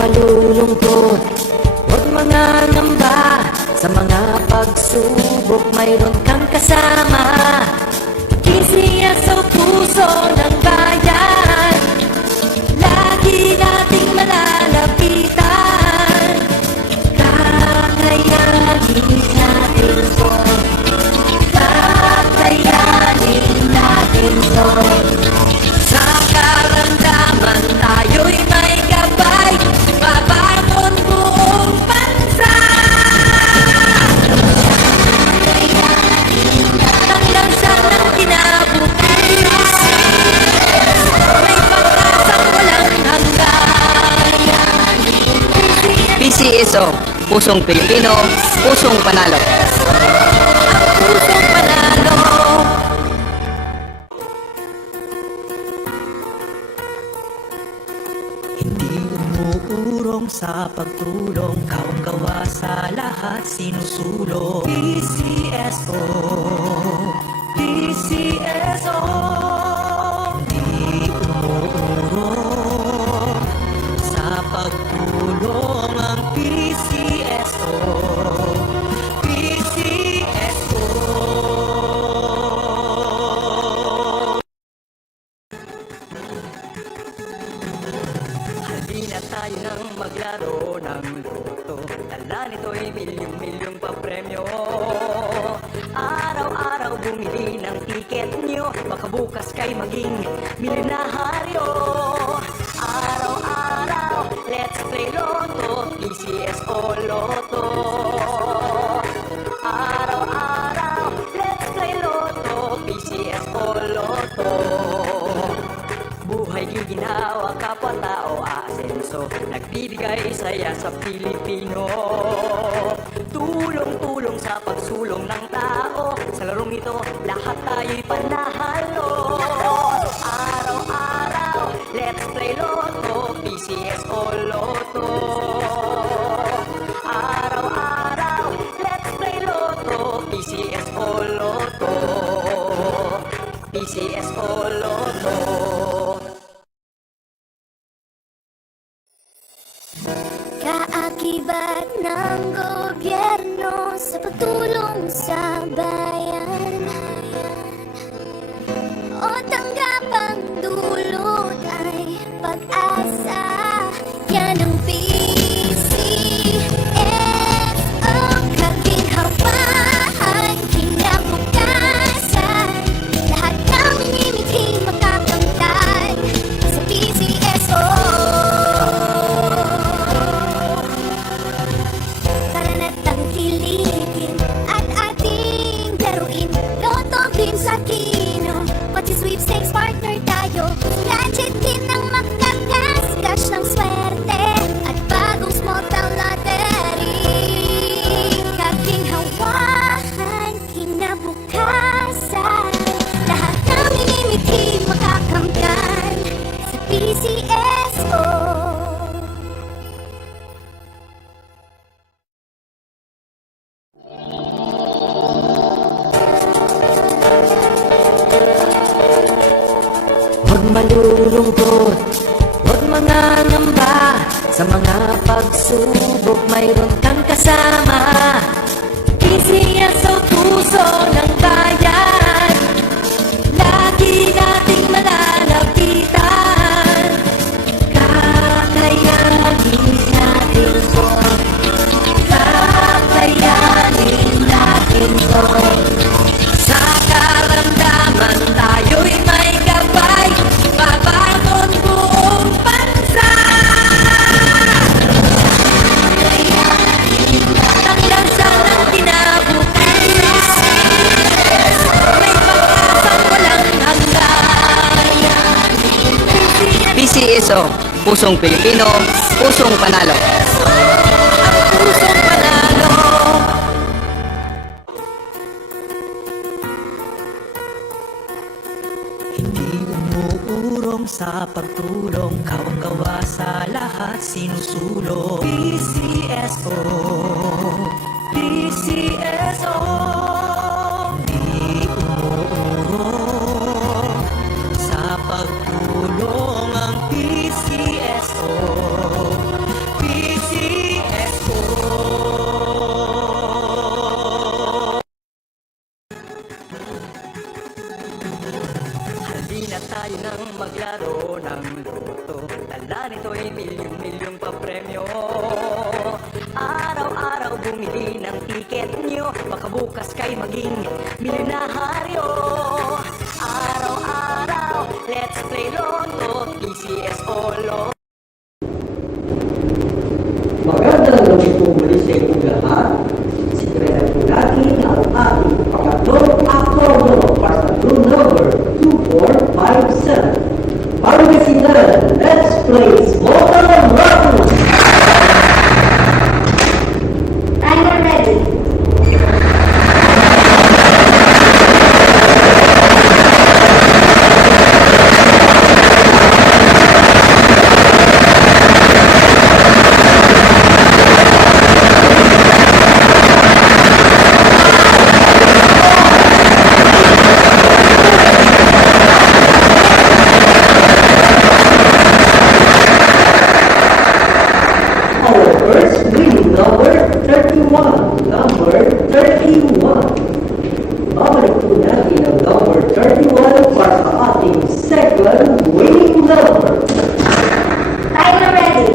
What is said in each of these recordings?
malulungkot, huwag mangangamba. Sa mga pagsubok mayroon kang kasama. Isiya sa puso ng bayan, lagi nating malalapitan. Kakayanin natin to, kakayanin natin to. Sa karamdaman tayo'y may gabay, babangon buong bansa. Ang lansa ng kinabukasan, may pag-asang walang hanggan. PCSO, Pusong Pilipino, Pusong Panalo. Ang pusong panalo. Hindi umuurong sa pagtulong, kawang-gawa sa lahat sinusulong. PCSO, PCSO. Hindi umuurong sa pagtulong ang PCSO, PCSO. Halina tayo nang maglaro ng loto, dala nito'y milyong-milyong papremyo. Araw-araw bumili ng tiket nyo, baka bukas kay maging milyonaryo. Araw-araw, let's play Lotto, PCSO Lotto. Araw-araw, let's play Lotto, PCSO Lotto. Buhay giginawa, kapwa-tao asenso, nagbibigay saya sa Pilipino. Tulong-tulong sa pagsulong ng tao, sa larong ito lahat tayo'y panahalo. Araw-araw, let's play Lotto, PCSO Lotto. Araw-araw, let's play Lotto, PCSO Lotto. PCSO Lotto. Kaakibat ng gobyerno sa pagtulong sa bayan, o tanggapang dulot ay pag-asa. Yan ang PCSO, kaginhawahan, kinabukasan. Lahat ng minimiti makakamtan sa PCSO. Tara na't tangkilikin at ating laruin Lotto, Dreams at Kino, pati sweepstakes partner tayo. Gadget din ang makakascash ng swerte at bagong small town lottery. Kaginhawahan, kinabukasan. Lahat ng minimiti makakamtan sa PCSO. Huwag malulungkot, huwag mangangamba. Sa mga pagsubok mayroon kang kasama. Isiya sa puso ng bayan, lagi nating malalapitan. Kakayanin natin to, kakayanin natin to. Sa karamdaman tayo'y may gabay, babangon buong bansa. Ang lansa ng kinabukasan, may pag-asang walang hanggan. PCSO, Pusong Pilipino, Pusong Panalo. Ang pusong panalo. Hindi umuurong sa pagtulong, kawang-gawa sa lahat sinusulong. PCSO, PCSO. Hindi umuurong sa pagtulong ang PCSO, nito'y milyong-milyong papremyo. Araw-araw bumili ng tiket nyo, baka bukas kay maging milyonaryo. Araw-araw, let's play Lotto, PCS o Lotto. Magandang gabi po muli sa inyong lahat. Sikreta po natin ang ating pangatlong akordo para sa clue number 2457. Para masinan, let's play Smoker Rockers! Timer ready. Our first winning number 31. Number 31. Babalik po natin ang number 31 para sa ating second winning number. Timer ready.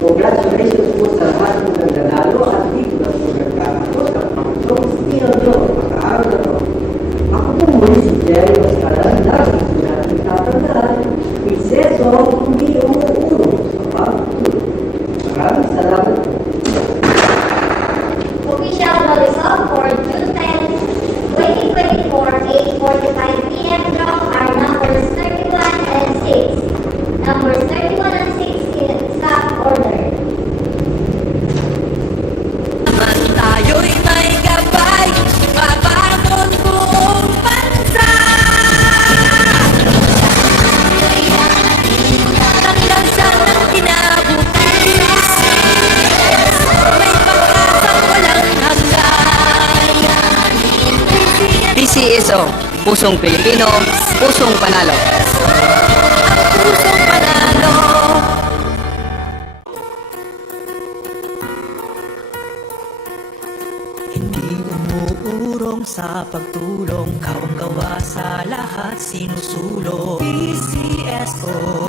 Congratulations po sa lahat ng nagdalalo at dito na po nagkakaroon sa pangatlong steal nyo pagkaaraw na to. Ako po muli si Jerry Mascaran, lagi po natin tatandaan, Priseso, hindi umuulong sa pagtulog. Maraming salamat po. Official result for June 10, 2024, 8:45 p.m. draw are numbers 31 and 6. Numbers 31 and 6 in stock order. Tayo'y may gabay, papanon buong bansa. Hanggang sa nang kinabukasan, may pag-asang walang hanggan. PCSO, Pusong Pilipino, Pusong Panalo. Pusong panalo. Hindi umuurong sa pagtulong, kawang gawa sa lahat sinusulong. PCSO